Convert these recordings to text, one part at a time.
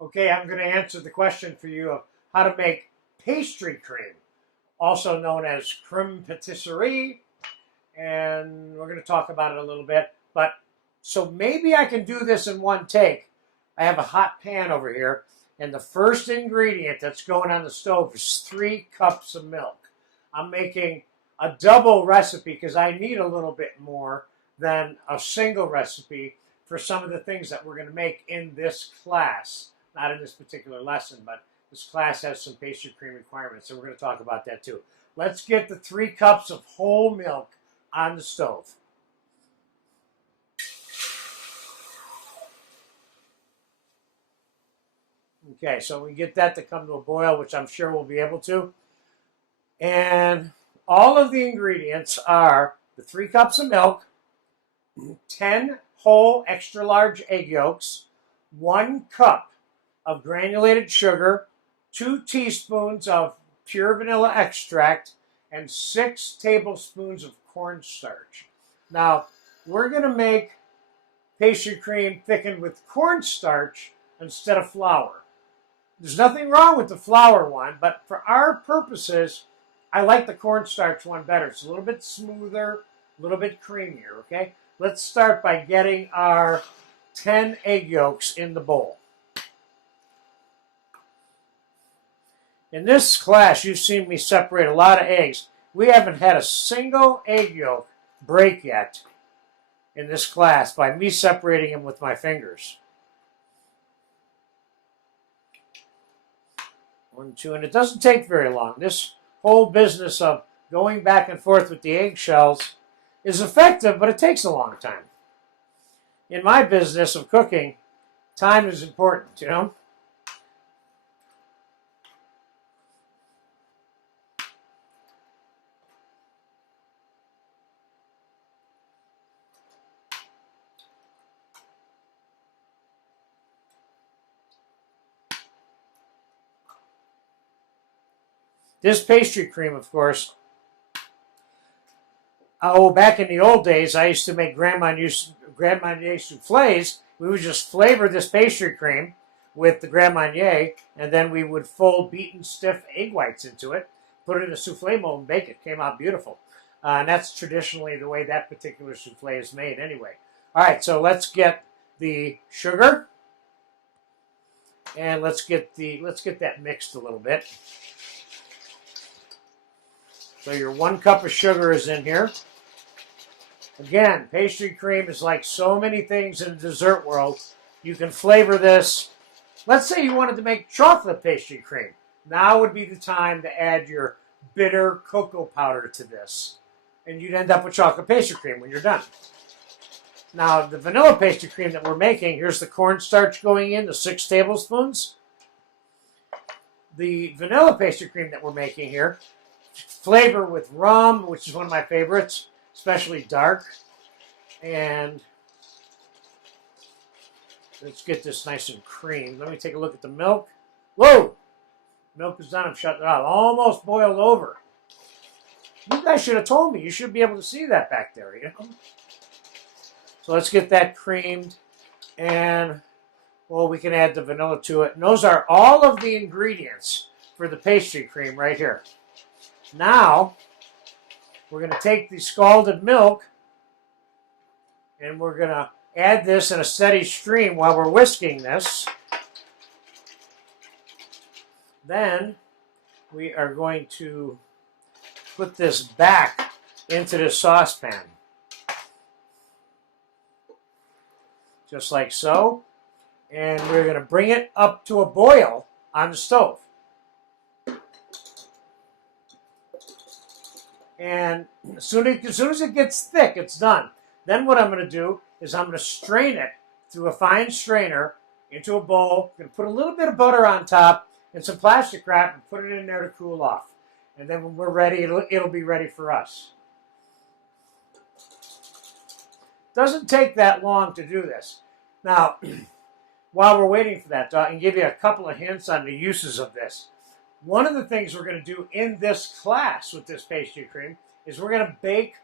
Okay, I'm going to answer the question for you of how to make pastry cream, also known as creme patisserie, and we're going to talk about it a little bit. But so maybe I can do this in one take. I have a hot pan over here, and the first ingredient that's going on the stove is 3 cups of milk. I'm making a double recipe because I need a little bit more than a single recipe for some of the things that we're going to make in this class. Not in this particular lesson, but this class has some pastry cream requirements, and we're going to talk about that too. Let's get the 3 cups of whole milk on the stove. Okay, so we get that to come to a boil, which I'm sure we'll be able to. And all of the ingredients are the 3 cups of milk, 10 whole extra large egg yolks, 1 cup of granulated sugar, 2 teaspoons of pure vanilla extract, and 6 tablespoons of cornstarch. Now, we're going to make pastry cream thickened with cornstarch instead of flour. There's nothing wrong with the flour one, but for our purposes, I like the cornstarch one better. It's a little bit smoother, a little bit creamier, okay? Let's start by getting our 10 egg yolks in the bowl. In this class, you've seen me separate a lot of eggs. We haven't had a single egg yolk break yet in this class by me separating them with my fingers. 1, 2, and it doesn't take very long. This whole business of going back and forth with the eggshells is effective, but it takes a long time. In my business of cooking, time is important, you know? This pastry cream, of course, back in the old days, I used to make Grand Marnier soufflés. We would just flavor this pastry cream with the Grand Marnier, and then we would fold beaten stiff egg whites into it, put it in a souffle mold, and bake it. Came out beautiful. And that's traditionally the way that particular souffle is made anyway. All right, so let's get the sugar, and let's get that mixed a little bit. So your 1 cup of sugar is in here. Again, pastry cream is like so many things in the dessert world. You can flavor this. Let's say you wanted to make chocolate pastry cream. Now would be the time to add your bitter cocoa powder to this. And you'd end up with chocolate pastry cream when you're done. Now, the vanilla pastry cream that we're making, here's the cornstarch going in, the 6 tablespoons. The vanilla pastry cream that we're making here, flavor with rum, which is one of my favorites, especially dark. And let's get this nice and creamed. Let me take a look at the milk. Whoa! Milk is done. I'm shutting it off. Almost boiled over. You guys should have told me. You should be able to see that back there, you know? So let's get that creamed. And, well, we can add the vanilla to it. And those are all of the ingredients for the pastry cream right here. Now, we're going to take the scalded milk and we're going to add this in a steady stream while we're whisking this. Then, we are going to put this back into the saucepan. Just like so. And we're going to bring it up to a boil on the stove. And as soon as it gets thick, it's done. Then what I'm going to do is I'm going to strain it through a fine strainer into a bowl. I'm going to put a little bit of butter on top and some plastic wrap and put it in there to cool off. And then when we're ready, it'll be ready for us. Doesn't take that long to do this. Now, while we're waiting for that, I can give you a couple of hints on the uses of this. One of the things we're going to do in this class with this pastry cream is we're going to bake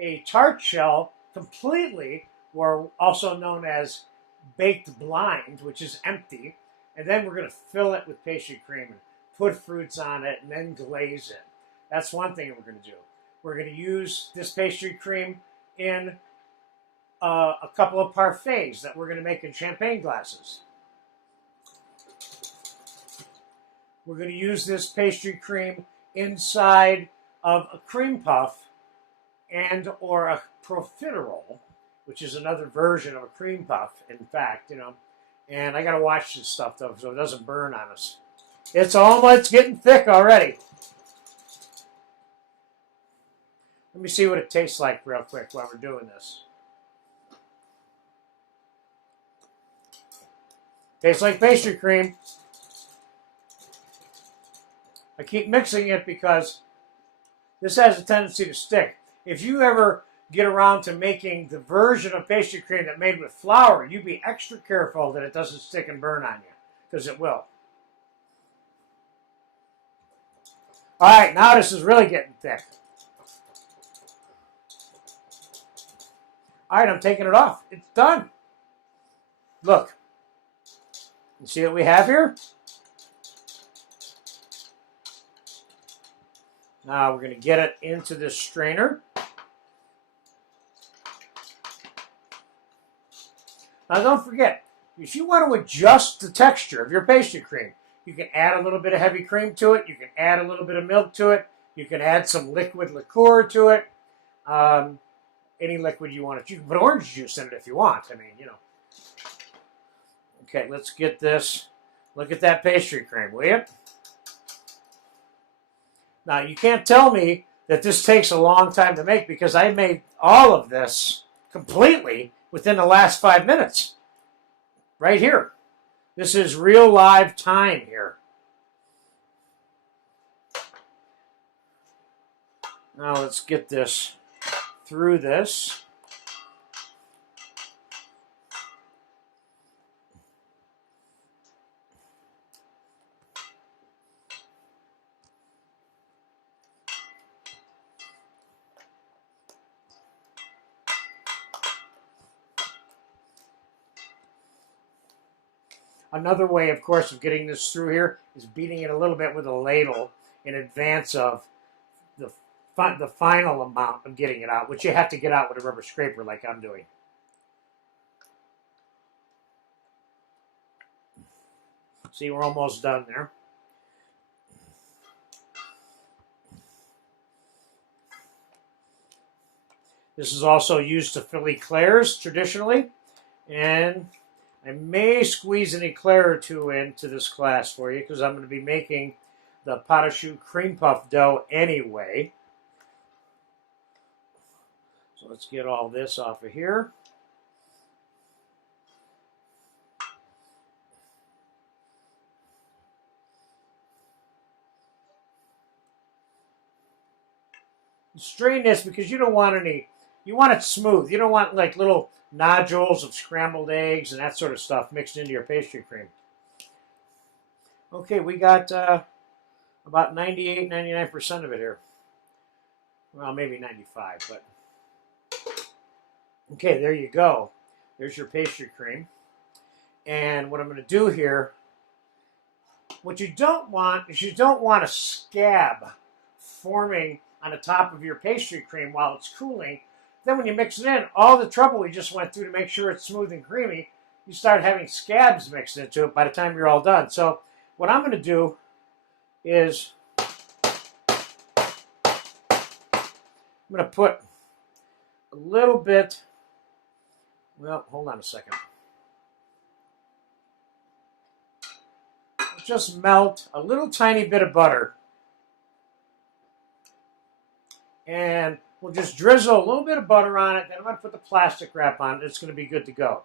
a tart shell completely, or also known as baked blind, which is empty, And then we're going to fill it with pastry cream and put fruits on it and then glaze it. That's one thing we're going to do. We're going to use this pastry cream in a couple of parfaits that we're going to make in champagne glasses. We're going to use this pastry cream inside of a cream puff and or a profiterole, which is another version of a cream puff, in fact, you know. And I got to watch this stuff, though, so it doesn't burn on us. It's almost getting thick already. Let me see what it tastes like real quick while we're doing this. Tastes like pastry cream. I keep mixing it because this has a tendency to stick. If you ever get around to making the version of pastry cream that's made with flour, you be extra careful that it doesn't stick and burn on you, because it will. All right, now this is really getting thick. All right, I'm taking it off. It's done. Look. You see what we have here? Now we're going to get it into this strainer. Now don't forget, if you want to adjust the texture of your pastry cream, you can add a little bit of heavy cream to it. You can add a little bit of milk to it. You can add some liquid liqueur to it. Any liquid you want. You can put orange juice in it if you want. I mean, you know. Okay, let's get this. Look at that pastry cream, will you? Now, you can't tell me that this takes a long time to make because I made all of this completely within the last 5 minutes. Right here. This is real live time here. Now, let's get this through this. Another way, of course, of getting this through here is beating it a little bit with a ladle in advance of the final amount of getting it out, which you have to get out with a rubber scraper like I'm doing. See, we're almost done there. This is also used to fill eclairs traditionally, and I may squeeze an eclair or two into this class for you because I'm going to be making the pot au choux cream puff dough anyway. So let's get all this off of here. Strain this because you don't want any, you want it smooth. You don't want like little nodules of scrambled eggs and that sort of stuff mixed into your pastry cream. Okay, we got about 98, 99% of it here. Well, maybe 95, but okay, there you go. There's your pastry cream. And what I'm going to do here, what you don't want is you don't want a scab forming on the top of your pastry cream while it's cooling. Then when you mix it in, all the trouble we just went through to make sure it's smooth and creamy, you start having scabs mixed into it by the time you're all done. So what I'm going to do is I'm going to put a little bit, well, hold on a second. Just melt a little tiny bit of butter. And we'll just drizzle a little bit of butter on it. Then I'm going to put the plastic wrap on it. It's going to be good to go.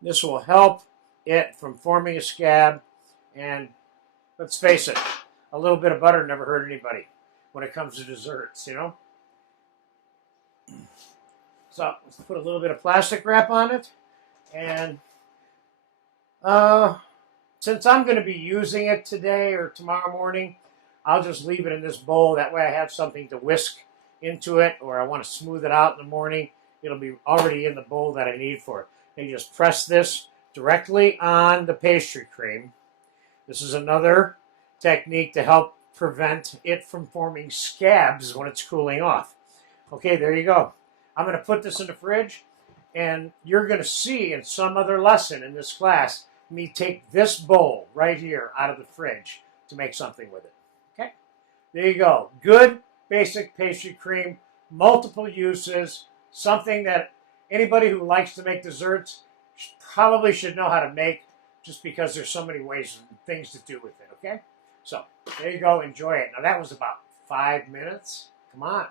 This will help it from forming a scab. And let's face it, a little bit of butter never hurt anybody when it comes to desserts, you know? So let's put a little bit of plastic wrap on it. And since I'm going to be using it today or tomorrow morning, I'll just leave it in this bowl. That way I have something to whisk into it, or I want to smooth it out in the morning. It'll be already in the bowl that I need for it. And you just press this directly on the pastry cream. This is another technique to help prevent it from forming scabs when it's cooling off. Okay, there you go. I'm going to put this in the fridge, and you're going to see in some other lesson in this class me take this bowl right here out of the fridge to make something with it. Okay, there you go. Good basic pastry cream, multiple uses, something that anybody who likes to make desserts probably should know how to make, just because there's so many ways and things to do with it, okay? So, there you go. Enjoy it. Now, that was about 5 minutes. Come on.